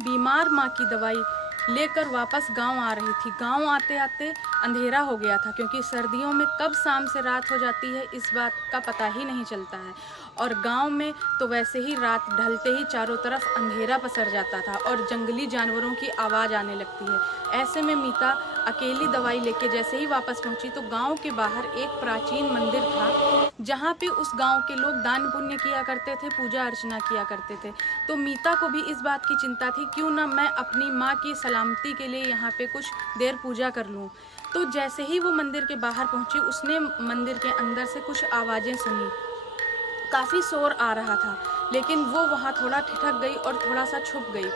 बीमार माँ की दवाई लेकर वापस गांव आ रही थी। गांव आते आते अंधेरा हो गया था, क्योंकि सर्दियों में कब शाम से रात हो जाती है इस बात का पता ही नहीं चलता है। और गांव में तो वैसे ही रात ढलते ही चारों तरफ अंधेरा पसर जाता था और जंगली जानवरों की आवाज़ आने लगती है। ऐसे में मीता अकेली दवाई लेके जैसे ही वापस पहुंची तो गांव के बाहर एक प्राचीन मंदिर था, जहाँ पे उस गांव के लोग दान पुण्य किया करते थे, पूजा अर्चना किया करते थे। तो मीता को भी इस बात की चिंता थी, क्यों ना मैं अपनी माँ की सलामती के लिए यहाँ पे कुछ देर पूजा कर लूँ। तो जैसे ही वो मंदिर के बाहर पहुँची, उसने मंदिर के अंदर से कुछ आवाज़ें सुनी। काफ़ी शोर आ रहा था, लेकिन वो वहाँ थोड़ा ठिठक गई और थोड़ा सा छुप गई।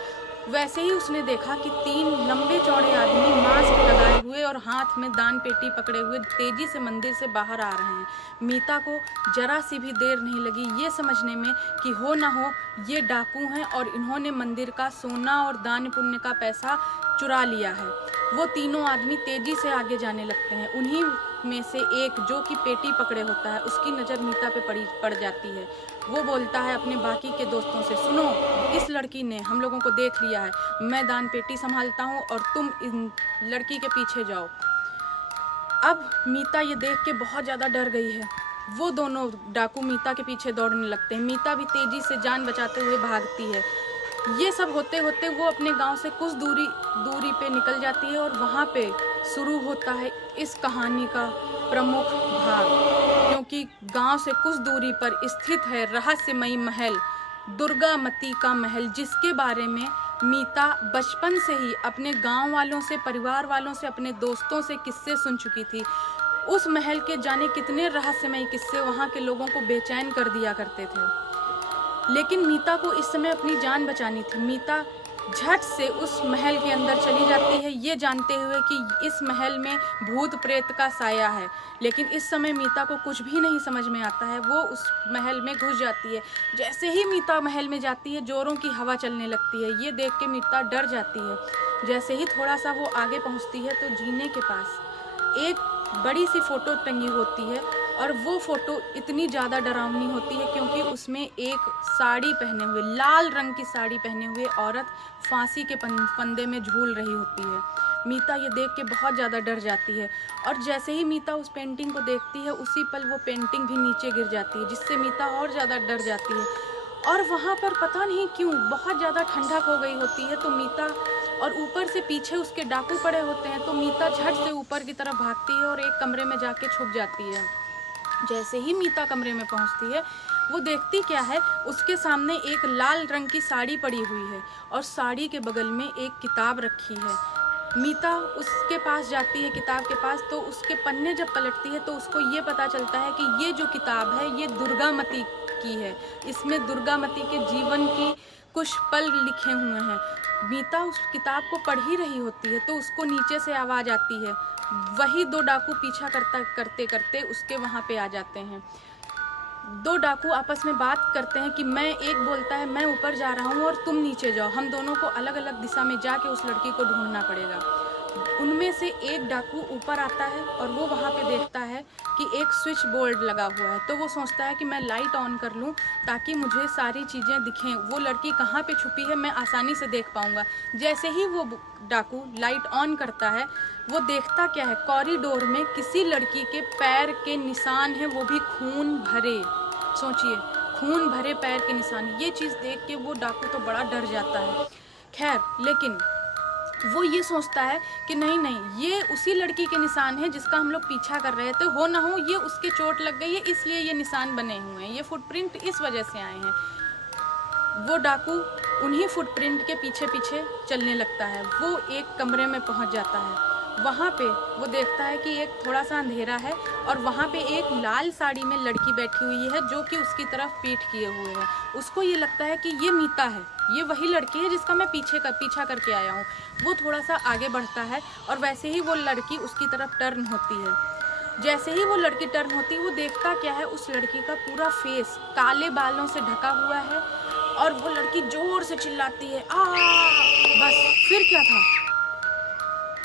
वैसे ही उसने देखा कि 3 लंबे चौड़े आदमी मास्क लगाए हुए और हाथ में दान पेटी पकड़े हुए तेजी से मंदिर से बाहर आ रहे हैं। मीता को जरा सी भी देर नहीं लगी ये समझने में कि हो ना हो ये डाकू हैं और इन्होंने मंदिर का सोना और दान पुण्य का पैसा चुरा लिया है। वो तीनों आदमी तेजी से आगे जाने लगते हैं। उन्हीं में से एक जो कि पेटी पकड़े होता है, उसकी नज़र मीता पे पड़ जाती है। वो बोलता है अपने बाकी के दोस्तों से, सुनो, इस लड़की ने हम लोगों को देख लिया है, मैं दान पेटी संभालता हूँ और तुम इन लड़की के पीछे जाओ। अब मीता ये देख के बहुत ज़्यादा डर गई है। वो दोनों डाकू मीता के पीछे दौड़ने लगते हैं। मीता भी तेज़ी से जान बचाते हुए भागती है। ये सब होते होते वो अपने गांव से कुछ दूरी पे निकल जाती है और वहाँ पे शुरू होता है इस कहानी का प्रमुख भाग, क्योंकि गांव से कुछ दूरी पर स्थित है रहस्यमयी महल, दुर्गामती का महल, जिसके बारे में मीता बचपन से ही अपने गांव वालों से, परिवार वालों से, अपने दोस्तों से किस्से सुन चुकी थी। उस महल के जाने कितने रहस्यमयी किस्से वहाँ के लोगों को बेचैन कर दिया करते थे। लेकिन मीता को इस समय अपनी जान बचानी थी। मीता झट से उस महल के अंदर चली जाती है, ये जानते हुए कि इस महल में भूत प्रेत का साया है। लेकिन इस समय मीता को कुछ भी नहीं समझ में आता है। वो उस महल में घुस जाती है। जैसे ही मीता महल में जाती है, जोरों की हवा चलने लगती है। ये देख के मीता डर जाती है। जैसे ही थोड़ा सा वो आगे पहुंचती है तो जीने के पास एक बड़ी सी फ़ोटो टंगी होती है, और वो फ़ोटो इतनी ज़्यादा डरावनी होती है क्योंकि उसमें एक साड़ी पहने हुए, लाल रंग की साड़ी पहने हुए औरत फांसी के फंदे में झूल रही होती है। मीता ये देख के बहुत ज़्यादा डर जाती है, और जैसे ही मीता उस पेंटिंग को देखती है, उसी पल वो पेंटिंग भी नीचे गिर जाती है, जिससे मीता और ज़्यादा डर जाती है। और वहाँ पर पता नहीं क्यों बहुत ज़्यादा ठंडक हो गई होती है। तो मीता, और ऊपर से पीछे उसके डाकू पड़े होते हैं, तो मीता झट से ऊपर की तरफ भागती है और एक कमरे में जाके छुप जाती है। जैसे ही मीता कमरे में पहुंचती है, वो देखती क्या है, उसके सामने एक लाल रंग की साड़ी पड़ी हुई है और साड़ी के बगल में एक किताब रखी है। मीता उसके पास जाती है, किताब के पास, तो उसके पन्ने जब पलटती है तो उसको ये पता चलता है कि ये जो किताब है ये दुर्गामती की है। इसमें दुर्गामती के जीवन की कुछ पल लिखे हुए हैं। मीता उस किताब को पढ़ ही रही होती है तो उसको नीचे से आवाज़ आती है। वही 2 डाकू पीछा करते करते उसके वहाँ पे आ जाते हैं। 2 डाकू आपस में बात करते हैं कि एक बोलता है मैं ऊपर जा रहा हूँ और तुम नीचे जाओ, हम दोनों को अलग अलग दिशा में जाके उस लड़की को ढूंढना पड़ेगा। उनमें से एक डाकू ऊपर आता है और वो वहाँ पे देखता है कि एक स्विच बोर्ड लगा हुआ है। तो वो सोचता है कि मैं लाइट ऑन कर लूँ ताकि मुझे सारी चीज़ें दिखें, वो लड़की कहाँ पे छुपी है मैं आसानी से देख पाऊँगा। जैसे ही वो डाकू लाइट ऑन करता है, वो देखता क्या है, कॉरिडोर में किसी लड़की के पैर के निशान हैं, वो भी खून भरे। सोचिए, खून भरे पैर के निशान। ये चीज़ देख के वो डाकू तो बड़ा डर जाता है। खैर, लेकिन वो ये सोचता है कि नहीं, ये उसी लड़की के निशान हैं जिसका हम लोग पीछा कर रहे थे, हो ना हो ये उसके चोट लग गई है इसलिए ये निशान बने हुए हैं, ये फुटप्रिंट इस वजह से आए हैं। वो डाकू उन्हीं फुटप्रिंट के पीछे पीछे चलने लगता है। वो एक कमरे में पहुंच जाता है। वहाँ पे वो देखता है कि एक थोड़ा सा अंधेरा है और वहाँ पे एक लाल साड़ी में लड़की बैठी हुई है जो कि उसकी तरफ पीठ किए हुए है। उसको ये लगता है कि ये मीता है, ये वही लड़की है जिसका मैं पीछा करके आया हूँ। वो थोड़ा सा आगे बढ़ता है और वैसे ही वो लड़की उसकी तरफ टर्न होती है। जैसे ही वो लड़की टर्न होती है, वो देखता क्या है, उस लड़की का पूरा फेस काले बालों से ढका हुआ है और वो लड़की जोर से चिल्लाती है, आ! बस फिर क्या था,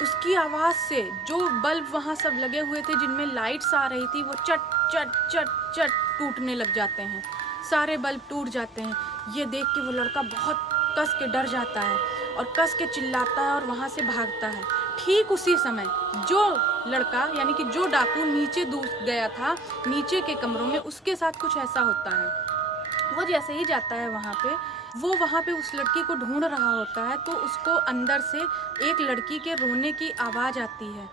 उसकी आवाज़ से जो बल्ब वहाँ सब लगे हुए थे जिनमें लाइट्स आ रही थी, वो चट चट चट चट टूटने लग जाते हैं। सारे बल्ब टूट जाते हैं। ये देख के वो लड़का बहुत कस के डर जाता है और कस के चिल्लाता है और वहाँ से भागता है। ठीक उसी समय जो लड़का यानी कि जो डाकू नीचे गया था नीचे के कमरों में, उसके साथ कुछ ऐसा होता है। वो जैसे ही जाता है वहाँ पे उस लड़की को ढूंढ रहा होता है, तो उसको अंदर से एक लड़की के रोने की आवाज़ आती है।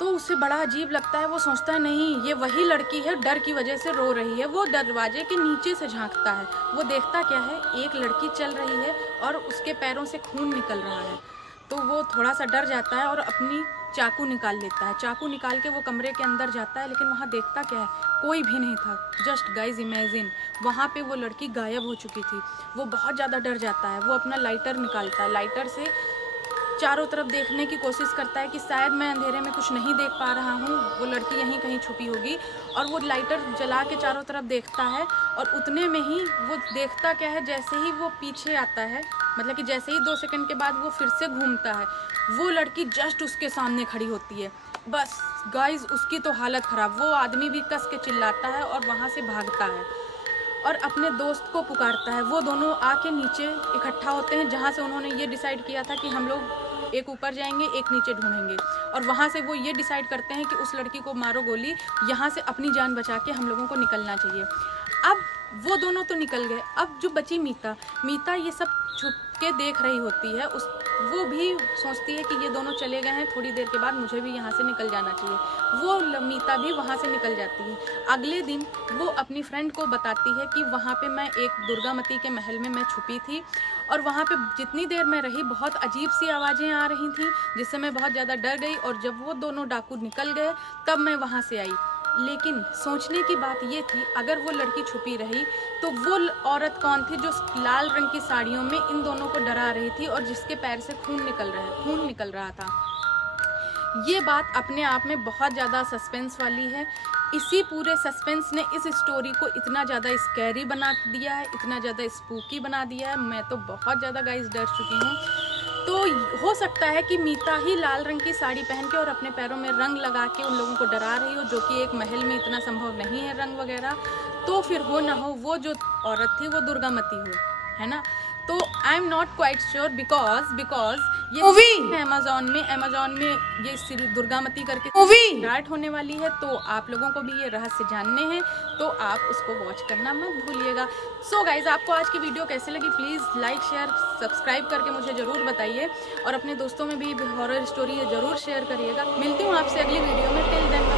तो उसे बड़ा अजीब लगता है। वो सोचता है नहीं ये वही लड़की है, डर की वजह से रो रही है। वो दरवाजे के नीचे से झांकता है। वो देखता क्या है, एक लड़की चल रही है और उसके पैरों से खून निकल रहा है। तो वो थोड़ा सा डर जाता है और अपनी चाकू निकाल लेता है। चाकू निकाल के वो कमरे के अंदर जाता है, लेकिन वहाँ देखता क्या है, कोई भी नहीं था। जस्ट गाइज इमेजिन, वहाँ पे वो लड़की गायब हो चुकी थी। वो बहुत ज़्यादा डर जाता है। वो अपना लाइटर निकालता है, लाइटर से चारों तरफ देखने की कोशिश करता है कि शायद मैं अंधेरे में कुछ नहीं देख पा रहा हूँ, वो लड़की यहीं कहीं छुपी होगी। और वो लाइटर जला के चारों तरफ देखता है और उतने में ही वो देखता क्या है, जैसे ही वो पीछे आता है, मतलब कि जैसे ही 2 सेकंड के बाद वो फिर से घूमता है, वो लड़की जस्ट उसके सामने खड़ी होती है। बस गाइज उसकी तो हालत ख़राब। वो आदमी भी कस के चिल्लाता है और वहाँ से भागता है और अपने दोस्त को पुकारता है। वो दोनों आके नीचे इकट्ठा होते हैं, जहाँ से उन्होंने ये डिसाइड किया था कि हम लोग एक ऊपर जाएंगे एक नीचे ढूंढेंगे। और वहाँ से वो ये डिसाइड करते हैं कि उस लड़की को मारो गोली, यहाँ से अपनी जान बचा के हम लोगों को निकलना चाहिए। अब वो दोनों तो निकल गए। अब जो बची मीता ये सब छुप के देख रही होती है। वो भी सोचती है कि ये दोनों चले गए हैं, थोड़ी देर के बाद मुझे भी यहाँ से निकल जाना चाहिए। वो मीता भी वहाँ से निकल जाती है। अगले दिन वो अपनी फ्रेंड को बताती है कि वहाँ पे मैं एक दुर्गामती के महल में मैं छुपी थी और वहाँ पे जितनी देर मैं रही बहुत अजीब सी आवाज़ें आ रही थी, जिससे मैं बहुत ज़्यादा डर गई। और जब वो दोनों डाकू निकल गए तब मैं वहाँ से आई। लेकिन सोचने की बात ये थी, अगर वो लड़की छुपी रही तो वो औरत कौन थी जो लाल रंग की साड़ियों में इन दोनों को डरा रही थी और जिसके पैर से खून निकल रहा था। ये बात अपने आप में बहुत ज़्यादा सस्पेंस वाली है। इसी पूरे सस्पेंस ने इस स्टोरी को इतना ज़्यादा स्कैरी बना दिया है, इतना ज़्यादा स्पूकी बना दिया है। मैं तो बहुत ज़्यादा गाइस डर चुकी हूँ। तो हो सकता है कि मीता ही लाल रंग की साड़ी पहन के और अपने पैरों में रंग लगा के उन लोगों को डरा रही हो, जो कि एक महल में इतना संभव नहीं है रंग वगैरह। तो फिर हो ना हो वो जो औरत थी वो दुर्गामती हो, है ना। तो I am not quite sure because ये मूवी अमेजॉन में ये दुर्गामती करके मूवी स्टार्ट होने वाली है। तो आप लोगों को भी ये रहस्य जानने हैं तो आप उसको वॉच करना मत भूलिएगा। सो गाइज, आपको आज की वीडियो कैसे लगी प्लीज़ लाइक शेयर सब्सक्राइब करके मुझे ज़रूर बताइए और अपने दोस्तों में भी हॉरर स्टोरी ज़रूर शेयर करिएगा। मिलती हूँ आपसे अगली वीडियो में। Till then